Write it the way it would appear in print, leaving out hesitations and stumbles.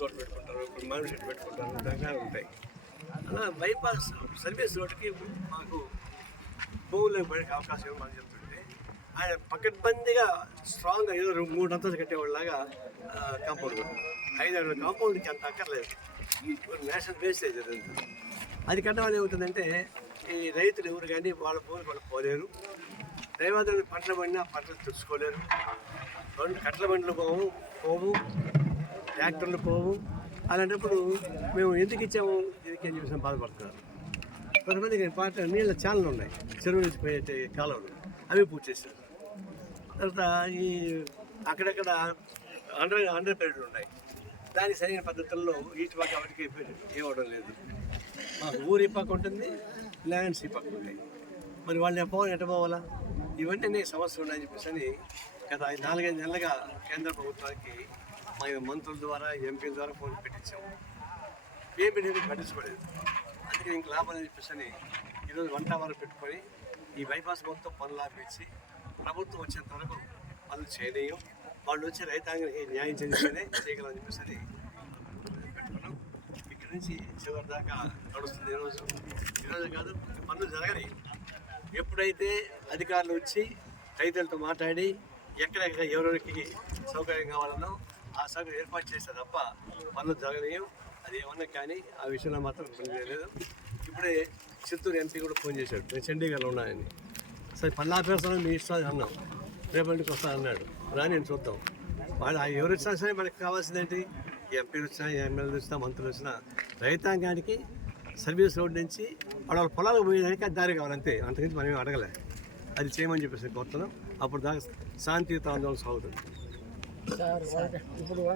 తోట పెట్టుకుంటారు, మామిడి చెట్టు పెట్టుకుంటారు, రకరకాలు ఉంటాయి. అలా బైపాస్ సర్వీస్ రోడ్డుకి మాకు భూములు పడే అవకాశం ఇవ్వమని చెప్తుంటే ఆయన పకడ్బందీగా స్ట్రాంగ్గా ఏదో 3 అంతస్తులు కట్టేవాళ్ళలాగా కాంపౌండ్ 5 కాంపౌండ్కి అంత అక్కర్లేదు. నేషనల్ వేస్టేజ్ అది కట్టడం ఏమవుతుందంటే ఈ రైతులు ఎవరు కానీ వాళ్ళ భూములు వాళ్ళు పోలేరు. దైవాదులు పంటలు పండినా పంటలు తెచ్చుకోలేరు. కట్టల బండ్లు పోవు, ట్రాక్టర్లు పోవు. అలాంటప్పుడు మేము ఎందుకు ఇచ్చాము దీనికి అని చెప్పేసి బాధపడుతున్నారు. కొంతమందికి నీళ్ళ ఛానళ్ళు ఉన్నాయి, చెరువు నుంచి పోయే కాలువలు, అవి పూర్తి చేశారు. తర్వాత ఈ అక్కడక్కడ అండర్ పేరులు ఉన్నాయి, దానికి సరైన పద్ధతుల్లో ఈటి పక్క వాటికి ఇవ్వడం లేదు. మాకు ఊరు ఈ పక్క ఉంటుంది, ల్యాండ్స్ ఈ పక్క ఉంటాయి. మరి వాళ్ళు ఎట్ట పోవాలా? ఇవన్నీ అనేక సమస్యలు ఉన్నాయని చెప్పేసి గత 4-5 నెలలుగా కేంద్ర ప్రభుత్వానికి మా మంత్రుల ద్వారా ఎంపీల ద్వారా ఫోన్ పెట్టించాము. ఏం పెట్టింది పట్టించుకోలేదు. అందుకే ఇంక లాభం అని చెప్పేసి ఈరోజు 1 అవర్ పెట్టుకొని ఈ బైపాస్ మొత్తం పనులు ఆపించి ప్రభుత్వం వచ్చేంత వరకు పనులు చేయలేము. వాళ్ళు వచ్చి రైతాంగానికి న్యాయం చేస్తేనే చేయగలమని చెప్పేసి పెట్టుకున్నాం. ఇక్కడి నుంచి చివరి దాకా నడుస్తుంది. ఈరోజు కాదు, పనులు జరగని ఎప్పుడైతే అధికారులు వచ్చి రైతులతో మాట్లాడి ఎక్కడెక్కడ ఎవరెవరికి సౌకర్యం కావాలనో ఆ సౌకర్యం ఏర్పాటు చేస్తే తప్ప పనులు జరగలేవు. అది ఏమన్నా కానీ ఆ విషయంలో మాత్రం పని చేయలేదు. ఇప్పుడే చిత్తూరు ఎంపీ కూడా ఫోన్ చేశాడు, నేను చండీగఢ్లో ఉన్నాయని. సరే పనులు ఆపేస్తానని మీ ఇష్టం అన్నాం, రేపటికి వస్తానన్నాడు. నేను చూద్దాం. వాళ్ళు ఎవరు వచ్చినా సరే మనకి కావాల్సిందేంటి, ఎంపీలు వచ్చినా, ఎమ్మెల్యేలు వచ్చినా, మంత్రులు వచ్చినా రైతాంగానికి సర్వీస్ రోడ్ నుంచి వాళ్ళ పొలాలకు పోయేదానికి అది దారి కావాలి, అంతే. అంతకుమించి మనం అడగలే. అది చేయమని చెప్పేసి కోరుతున్నాం. అప్పుడు దాకా శాంతియుత ఆందోళన సాగుతుంది.